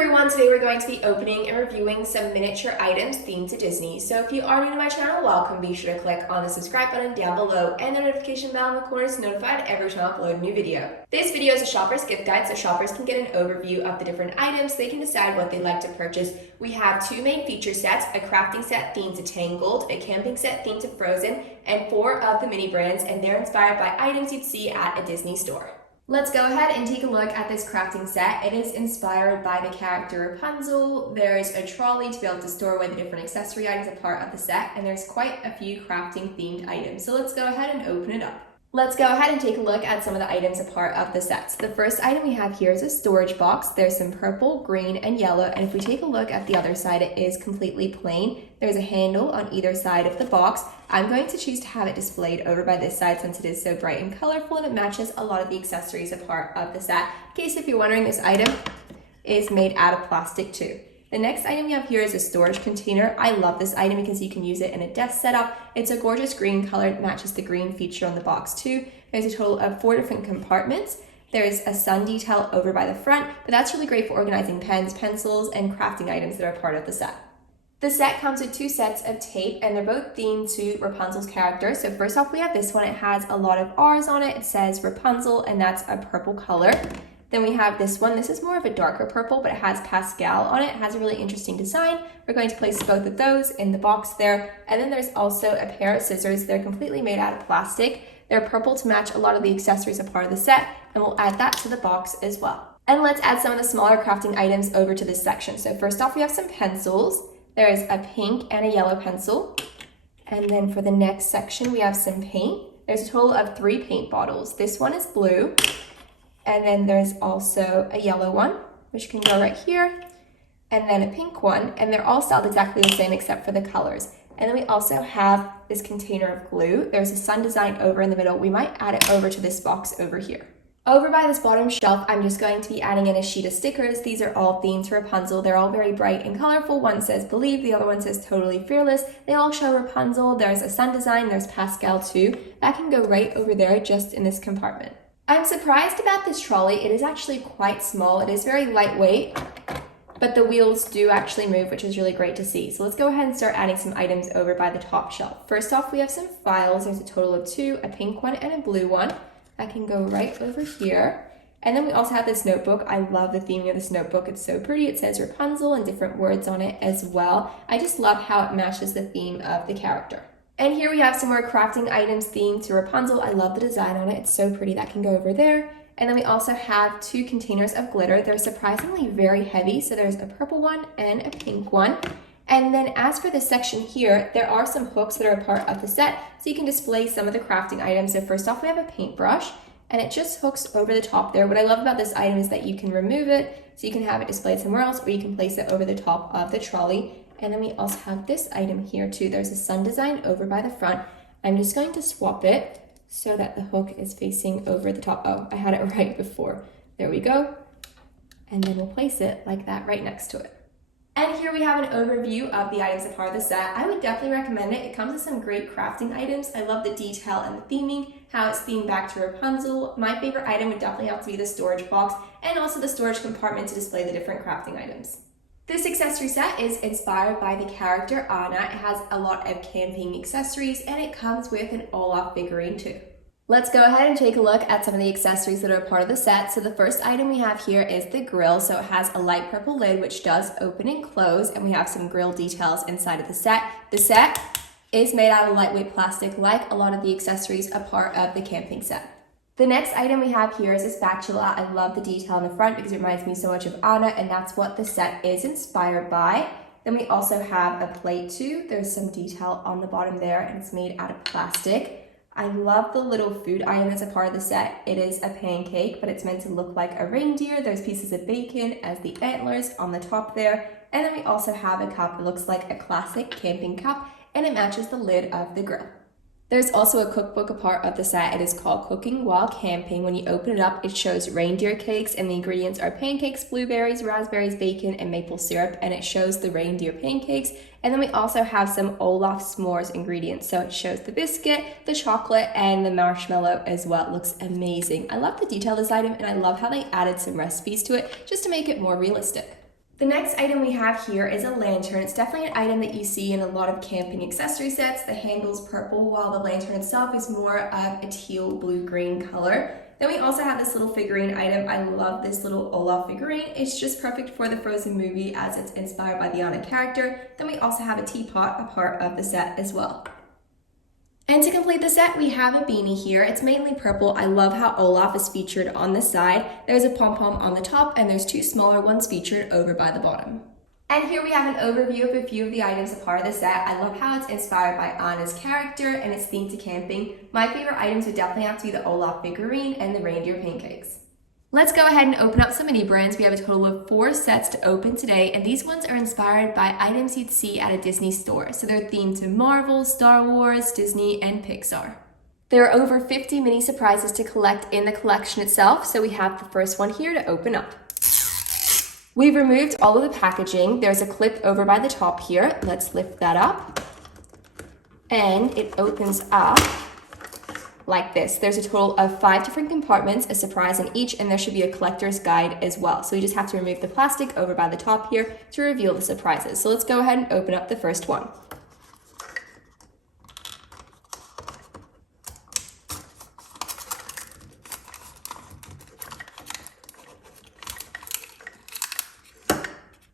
everyone, today we're going to be opening and reviewing some miniature items themed to Disney. So if you are new to my channel, welcome. Be sure to click on the subscribe button down below and the notification bell in the corner to be notified every time I upload a new video. This video is a shopper's gift guide, so shoppers can get an overview of the different items. They can decide what they'd like to purchase. We have two main feature sets, a crafting set themed to Tangled, a camping set themed to Frozen, and 4 of the mini brands, and they're inspired by items you'd see at a Disney store. Let's go ahead and take a look at this crafting set. It is inspired by the character Rapunzel. There's a trolley to be able to store away the different accessory items a part of the set, and there's quite a few crafting themed items. So let's go ahead and open it up. Let's go ahead and take a look at some of the items a part of the set. So the first item we have here is a storage box. There's some purple, green, and yellow, and if we take a look at the other side, it is completely plain. There's a handle on either side of the box. I'm going to choose to have it displayed over by this side since it is so bright and colorful and it matches a lot of the accessories a part of the set. In case if you're wondering, this item is made out of plastic too. The next item we have here is a storage container. I love this item because you can use it in a desk setup. It's a gorgeous green color. It matches the green feature on the box too. There's a total of 4 different compartments. There's a sun detail over by the front, but that's really great for organizing pens, pencils, and crafting items that are part of the set. The set comes with 2 sets of tape, and they're both themed to Rapunzel's character. So first off, we have this one. It has a lot of R's on it. It says Rapunzel, and that's a purple color. Then we have this one. This is more of a darker purple, but it has Pascal on it. It has a really interesting design. We're going to place both of those in the box there. And then there's also a pair of scissors. They're completely made out of plastic. They're purple to match a lot of the accessories a part of the set, and we'll add that to the box as well. And let's add some of the smaller crafting items over to this section. So first off, we have some pencils. There's a pink and a yellow pencil. And then for the next section, we have some paint. There's a total of 3 paint bottles. This one is blue. And then there's also a yellow one, which can go right here, and then a pink one, and they're all styled exactly the same except for the colors. And then we also have this container of glue. There's a sun design over in the middle. We might add it over to this box over here. Over by this bottom shelf, I'm just going to be adding in a sheet of stickers. These are all themed to Rapunzel. They're all very bright and colorful. One says Believe, the other one says Totally Fearless. They all show Rapunzel. There's a sun design, there's Pascal too. That can go right over there just in this compartment. I'm surprised about this trolley. It is actually quite small. It is very lightweight, but the wheels do actually move, which is really great to see. So let's go ahead and start adding some items over by the top shelf. First off, we have some files. There's a total of 2, a pink one and a blue one. That can go right over here. And then we also have this notebook. I love the theming of this notebook. It's so pretty. It says Rapunzel and different words on it as well. I just love how it matches the theme of the character. And here we have some more crafting items themed to Rapunzel. I love the design on it. It's so pretty. That can go over there. And then we also have 2 containers of glitter. They're surprisingly very heavy. So there's a purple one and a pink one. And then as for this section here, there are some hooks that are a part of the set, so you can display some of the crafting items. So first off, we have a paintbrush, and it just hooks over the top there. What I love about this item is that you can remove it, so you can have it displayed somewhere else, or you can place it over the top of the trolley. And then we also have this item here too. There's a sun design over by the front. I'm just going to swap it so that the hook is facing over the top. Oh, I had it right before. There we go. And then we'll place it like that right next to it. And here we have an overview of the items a part of the set. I would definitely recommend it. It comes with some great crafting items. I love the detail and the theming, how it's themed back to Rapunzel. My favorite item would definitely have to be the storage box and also the storage compartment to display the different crafting items. This accessory set is inspired by the character Anna. It has a lot of camping accessories and it comes with an Olaf figurine too. Let's go ahead and take a look at some of the accessories that are a part of the set. So the first item we have here is the grill. So it has a light purple lid which does open and close, and we have some grill details inside of the set. The set is made out of lightweight plastic like a lot of the accessories a part of the camping set. The next item we have here is a spatula. I love the detail on the front because it reminds me so much of Anna, and that's what the set is inspired by. Then we also have a plate too. There's some detail on the bottom there and it's made out of plastic. I love the little food item that's a part of the set. It is a pancake, but it's meant to look like a reindeer. There's pieces of bacon as the antlers on the top there. And then we also have a cup that looks like a classic camping cup, and it matches the lid of the grill. There's also a cookbook a part of the set. It is called Cooking While Camping. When you open it up, it shows reindeer cakes, and the ingredients are pancakes, blueberries, raspberries, bacon, and maple syrup, and it shows the reindeer pancakes. And then we also have some Olaf s'mores ingredients. So it shows the biscuit, the chocolate, and the marshmallow as well. It looks amazing. I love the detail of this item, and I love how they added some recipes to it just to make it more realistic. The next item we have here is a lantern. It's definitely an item that you see in a lot of camping accessory sets. The handle's purple, while the lantern itself is more of a teal blue-green color. Then we also have this little figurine item. I love this little Olaf figurine. It's just perfect for the Frozen movie as it's inspired by the Anna character. Then we also have a teapot, a part of the set as well. And to complete the set, we have a beanie here. It's mainly purple. I love how Olaf is featured on the side. There's a pom-pom on the top, and there's two smaller ones featured over by the bottom. And here we have an overview of a few of the items a part of the set. I love how it's inspired by Anna's character and it's themed to camping. My favorite items would definitely have to be the Olaf figurine and the reindeer pancakes. Let's go ahead and open up some mini brands. We have a total of 4 sets to open today, and these ones are inspired by items you'd see at a Disney store. So they're themed to Marvel, Star Wars, Disney, and Pixar. There are over 50 mini surprises to collect in the collection itself, so we have the first one here to open up. We've removed all of the packaging. There's a clip over by the top here. Let's lift that up. And it opens up like this. There's a total of 5 different compartments, a surprise in each, and there should be a collector's guide as well. So we just have to remove the plastic over by the top here to reveal the surprises. So let's go ahead and open up the first one.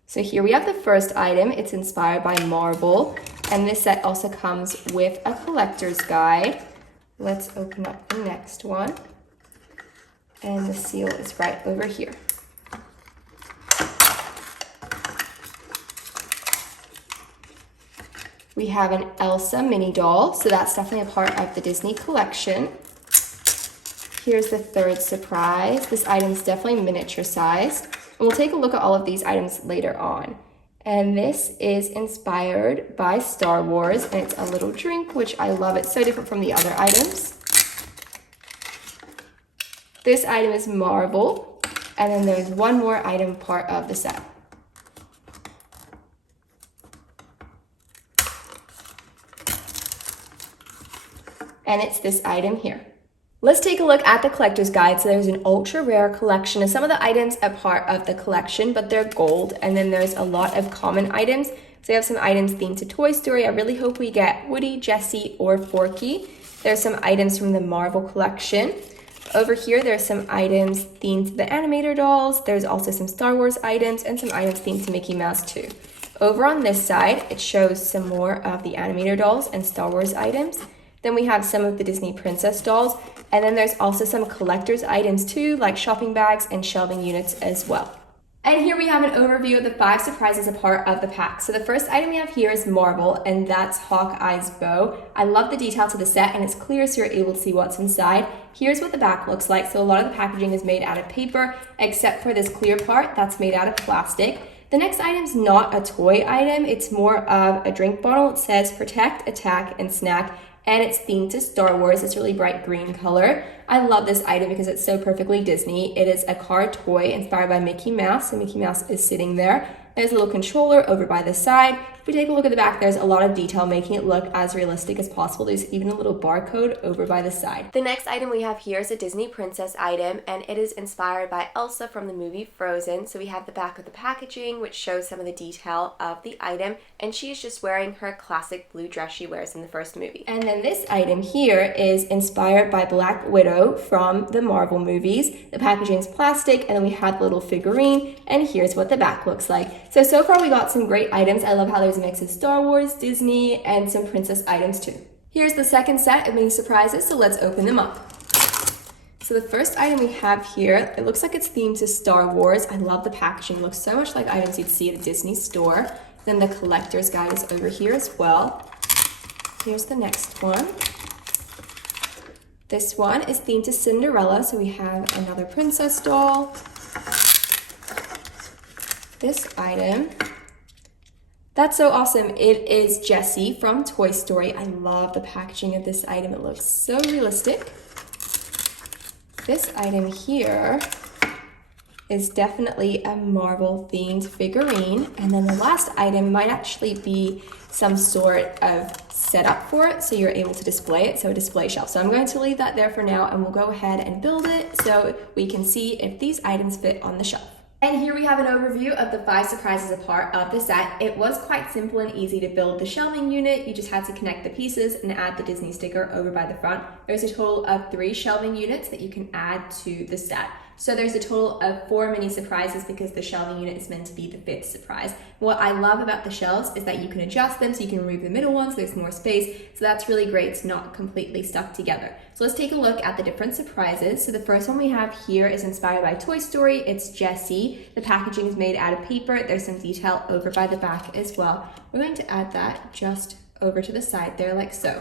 So here we have the first item. It's inspired by Marvel, and this set also comes with a collector's guide. Let's open up the next one, and the seal is right over here. We have an Elsa mini doll, so that's definitely a part of the Disney collection. Here's the third surprise. This item is definitely miniature sized, and we'll take a look at all of these items later on. And this is inspired by Star Wars, and it's a little drink, which I love. It's so different from the other items. This item is Marvel, and then there's one more item part of the set. And it's this item here. Let's take a look at the collector's guide. So there's an ultra rare collection of some of the items a part of the collection, but they're gold. And then there's a lot of common items. So we have some items themed to Toy Story. I really hope we get Woody, Jessie, or Forky. There's some items from the Marvel collection. Over here, there's some items themed to the animator dolls. There's also some Star Wars items and some items themed to Mickey Mouse too. Over on this side, it shows some more of the animator dolls and Star Wars items. Then we have some of the Disney princess dolls. And then there's also some collector's items too, like shopping bags and shelving units as well. And here we have an overview of the 5 surprises a part of the pack. So the first item we have here is Marvel, and that's Hawkeye's bow. I love the detail to the set, and it's clear so you're able to see what's inside. Here's what the back looks like. So a lot of the packaging is made out of paper, except for this clear part that's made out of plastic. The next item's not a toy item. It's more of a drink bottle. It says protect, attack, and snack. And it's themed to Star Wars. It's really bright green color. I love this item because it's so perfectly Disney. It is a car toy inspired by Mickey Mouse, and Mickey Mouse is sitting there. There's a little controller over by the side. If we take a look at the back, there's a lot of detail making it look as realistic as possible. There's even a little barcode over by the side. The next item we have here is a Disney princess item, and it is inspired by Elsa from the movie Frozen. So we have the back of the packaging, which shows some of the detail of the item, and she is just wearing her classic blue dress she wears in the first movie. And then this item here is inspired by Black Widow from the Marvel movies. The packaging is plastic, and then we have the little figurine, and here's what the back looks like. So far we got some great items. I love how there's a mix of Star Wars, Disney, and some princess items too. Here's the second set of mini surprises, so let's open them up. So the first item we have here, it looks like it's themed to Star Wars. I love the packaging. It looks so much like items you'd see at a Disney store. Then the collector's guide is over here as well. Here's the next one. This one is themed to Cinderella, so we have another princess doll. This item, that's so awesome. It is Jessie from Toy Story. I love the packaging of this item. It looks so realistic. This item here is definitely a Marvel themed figurine. And then the last item might actually be some sort of setup for it, so you're able to display it, so a display shelf. So I'm going to leave that there for now, and we'll go ahead and build it so we can see if these items fit on the shelf. And here we have an overview of the 5 surprises a part of the set. It was quite simple and easy to build the shelving unit. You just had to connect the pieces and add the Disney sticker over by the front. There's a total of 3 shelving units that you can add to the set. So there's a total of 4 mini surprises because the shelving unit is meant to be the 5th surprise. What I love about the shelves is that you can adjust them so you can remove the middle ones, there's more space, so that's really great. It's not completely stuck together. So let's take a look at the different surprises. So the first one we have here is inspired by Toy Story. It's Jessie. The packaging is made out of paper. There's some detail over by the back as well. We're going to add that just over to the side there like so.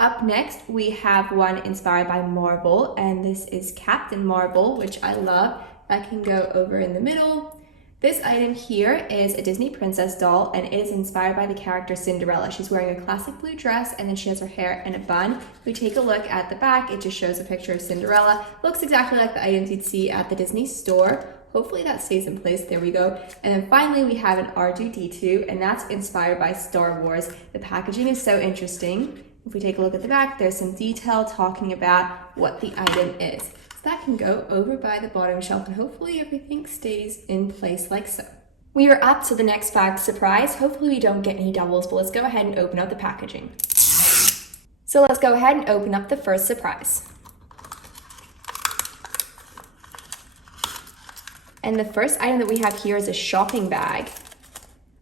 Up next, we have one inspired by Marvel, and this is Captain Marvel, which I love. That can go over in the middle. This item here is a Disney princess doll, and it is inspired by the character Cinderella. She's wearing a classic blue dress, and then she has her hair in a bun. If we take a look at the back, it just shows a picture of Cinderella. Looks exactly like the items you'd see at the Disney store. Hopefully that stays in place. There we go. And then finally, we have an R2-D2, and that's inspired by Star Wars. The packaging is so interesting. If we take a look at the back, there's some detail talking about what the item is. So that can go over by the bottom shelf, and hopefully everything stays in place like so. We are up to the next 5 surprise. Hopefully we don't get any doubles, but let's go ahead and open up the packaging. So let's go ahead and open up the first surprise. And the first item that we have here is a shopping bag.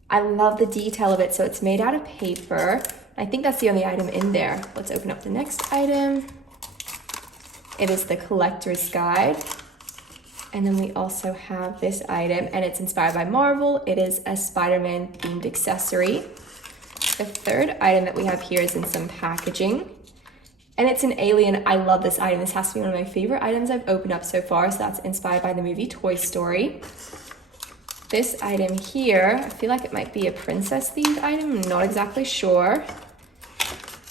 I love the detail of it. So it's made out of paper. I think that's the only item in there. Let's open up the next item. It is the collector's guide. And then we also have this item, and it's inspired by Marvel. It is a Spider-Man themed accessory. The third item that we have here is in some packaging. And it's an alien. I love this item. This has to be one of my favorite items I've opened up so far. So that's inspired by the movie Toy Story. This item here, I feel like it might be a princess themed item. I'm not exactly sure.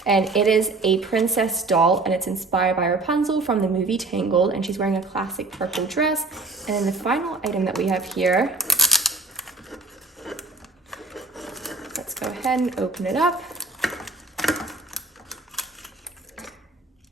And it is a princess doll, and it's inspired by Rapunzel from the movie Tangled, and she's wearing a classic purple dress. And then the final item that we have here, let's go ahead and open it up.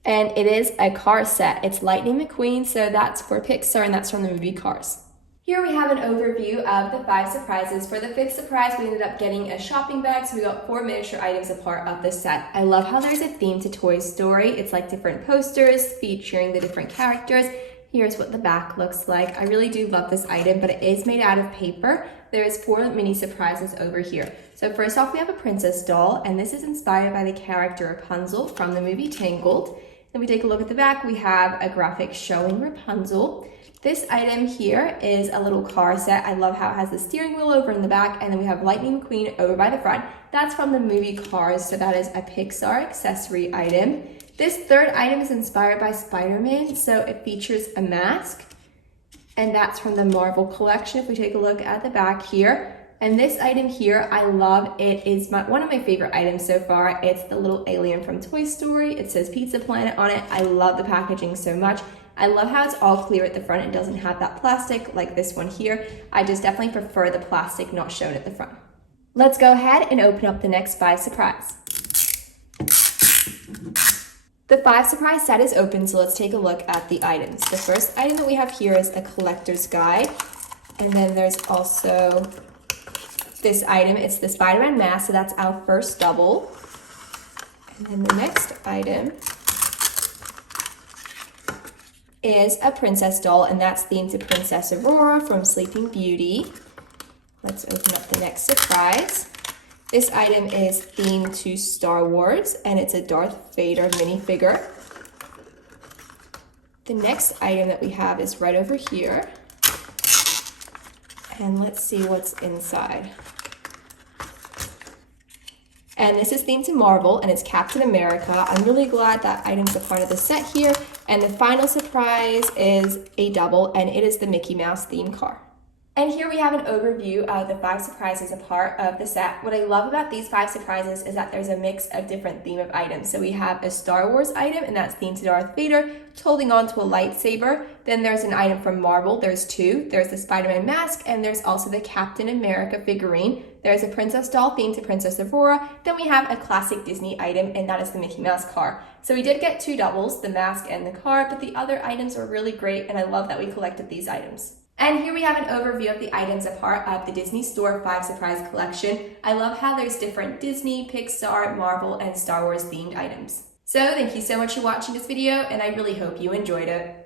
And it is a car set. It's Lightning McQueen, so that's for Pixar, and that's from the movie Cars. Here we have an overview of the 5 surprises. For the 5th surprise, we ended up getting a shopping bag, so we got 4 miniature items a part of the set. I love how there's a theme to Toy Story. It's like different posters featuring the different characters. Here's what the back looks like. I really do love this item, but it is made out of paper. There's 4 mini surprises over here. So first off, we have a princess doll, and this is inspired by the character Rapunzel from the movie Tangled. Then we take a look at the back, we have a graphic showing Rapunzel. This item here is a little car set. I love how it has the steering wheel over in the back, and then we have Lightning McQueen over by the front. That's from the movie Cars, so that is a Pixar accessory item. This third item is inspired by Spider-Man, so it features a mask, and that's from the Marvel collection. If we take a look at the back here, and this item here, I love. It is one of my favorite items so far. It's the little alien from Toy Story. It says Pizza Planet on it. I love the packaging so much. I love how it's all clear at the front. It doesn't have that plastic like this one here. I just definitely prefer the plastic not shown at the front. Let's go ahead and open up the next 5 surprise. The 5 surprise set is open, so let's take a look at the items. The first item that we have here is a collector's guide. And then there's also this item. It's the Spider-Man mask, so that's our first double. And then the next item is a princess doll, and that's themed to Princess Aurora from Sleeping Beauty. Let's open up the next surprise. This item is themed to Star Wars, and it's a Darth Vader minifigure. The next item that we have is right over here. And let's see what's inside. And this is themed to Marvel, and it's Captain America. I'm really glad that item's a part of the set here. And the final surprise is a double, and it is the Mickey Mouse theme car. And here we have an overview of the 5 surprises a part of the set. What I love about these 5 surprises is that there's a mix of different theme of items. So we have a Star Wars item, and that's themed to Darth Vader, holding on to a lightsaber. Then there's an item from Marvel. There's 2. There's the Spider-Man mask, and there's also the Captain America figurine. There's a princess doll themed to Princess Aurora. Then we have a classic Disney item, and that is the Mickey Mouse car. So we did get 2 doubles, the mask and the car, but the other items were really great, and I love that we collected these items. And here we have an overview of the items a part of the Disney Store 5 Surprise Collection. I love how there's different Disney, Pixar, Marvel, and Star Wars themed items. So thank you so much for watching this video, and I really hope you enjoyed it.